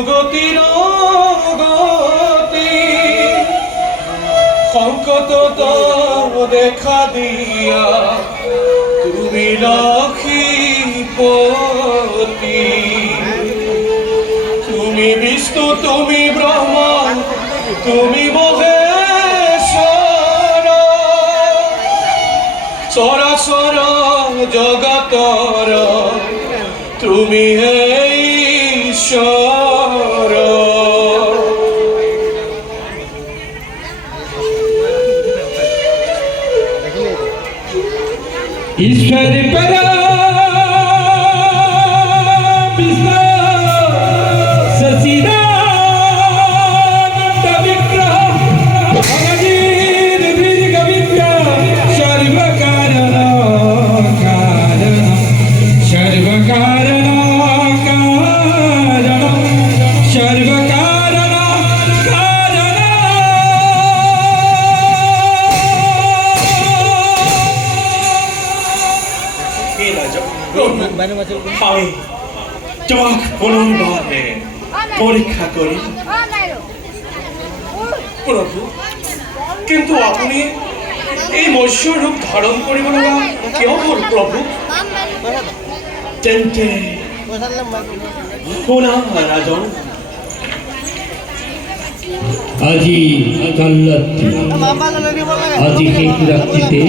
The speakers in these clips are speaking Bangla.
গতির গতি সংকট দেখা দিয়া তুমি লক্ষ্মীপতি তুমি বিষ্ণু তুমি ব্রহ্মা তুমি মহেশ্বর চরাচর জগতর তুমি ঈশ্বর ঈশ্বর পরা আমি তোমাকে পুনর্বারে পরীক্ষা করি প্রভু কিন্তু আপনি এই মৎস্য রূপ ধারণ করিব লগা কিয় হল প্রভু তেন্তে শুনা ৰাজন আজি কাল রাত্রি আজি শেষ রাত্রিতে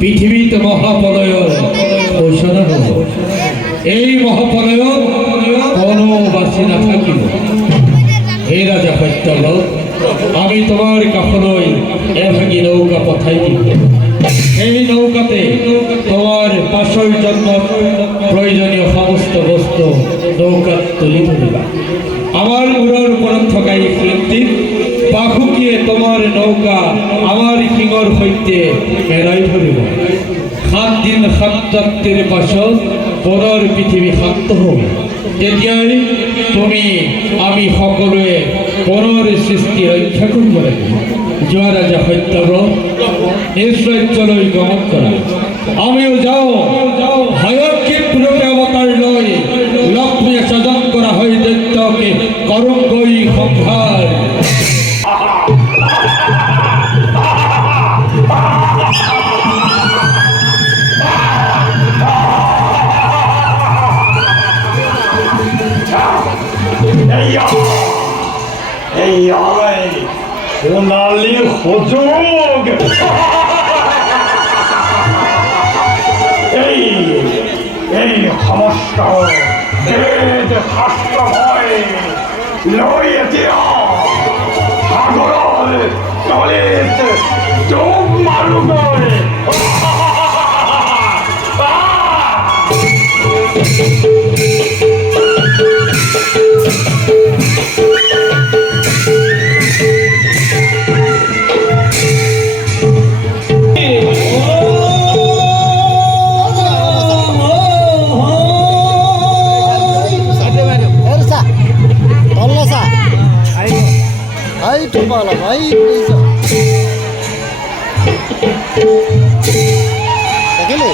পৃথিবীতে মহাপ্রলয় ঘোষণা হল এই মহাপ্রলয় কোনো বাসি না থাকিব হে রাজা সত্যব্রত আমি তোমার কাষলৈ এভাগি নৌকা পঠাই দিম এই নৌকাতে তোমার পাশৰ জন্ম প্রয়োজনীয় সমস্ত বস্তু নৌকাত তুলি ধরিবা আমার উড়ৰ ওপৰত থকা এই ফ্লেগটিত পাখুকিয়ে তোমার নৌকা আমার শিঙৰ সৈতে মেৰাই ধৰিব 7 দিন 7 ৰাতিৰ পাছত পুনৰ পৃথিৱী শান্ত হ'ব তেতিয়াই তুমি আমি সকলোৱে পুনৰ সৃষ্টি ৰক্ষা কৰিব লাগিব যোৱা ৰাজা সত্যব্ৰত নিশ্চয়লৈ গমন কৰা আমিও যাওঁ হয়ক্ষিপ ৰূপে অৱতাৰ লৈ লক্ষ্মীয়ে স্বজন কৰা হয় দৈত্যকে কৰংগৈ সংহাৰ সোণালী সুযোগ এই সমস্ত বেদ শাস্ত্ৰ মই লৈ এতিয়া সাগৰৰ তলিত ডুব মাৰোগৈ ভাই দেখলে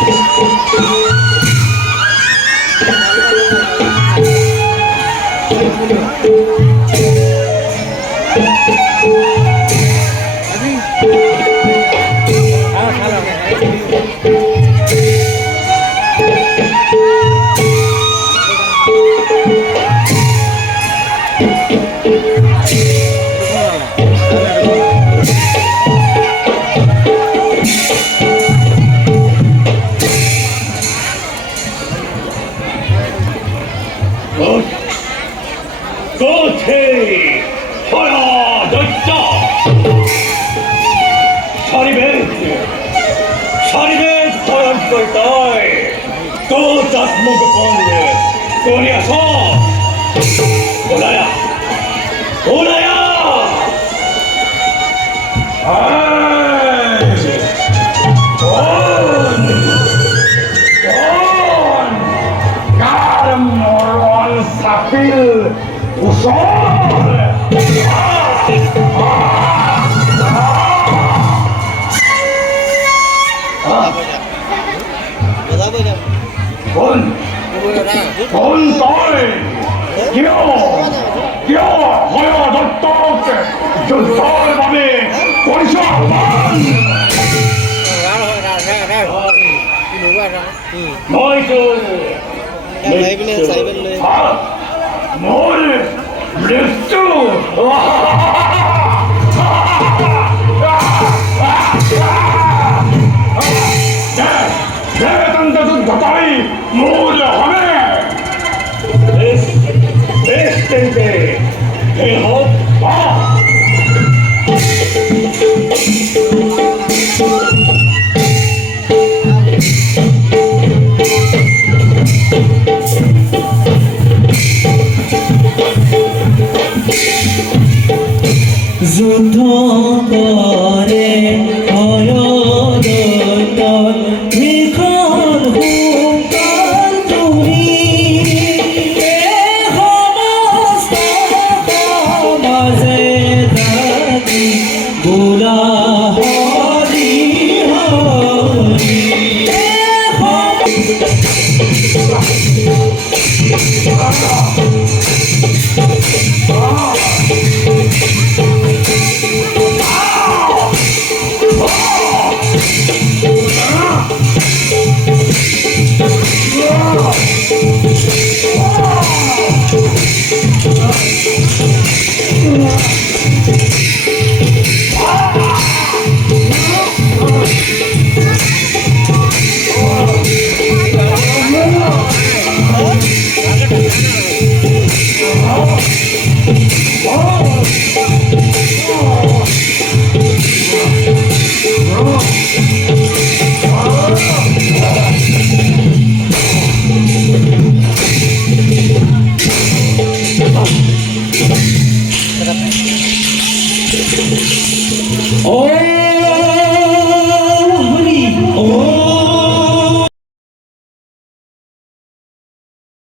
কোন তই কিয় কিয় হয় দত্তক যুদ্ধৰ বাবে পৰিচয় মই তোৰ মোৰ মৃত্যু দেৱতন্ত্ৰ যুদ্ধকাৰী মোৰ হবে বেশ তেন্তে এই হোক যুদ্ধ করে ভীষণ হুঙ্কাৰ তুমি সমস্ত সমাজে থাকি গোলা হৰি হৰি ও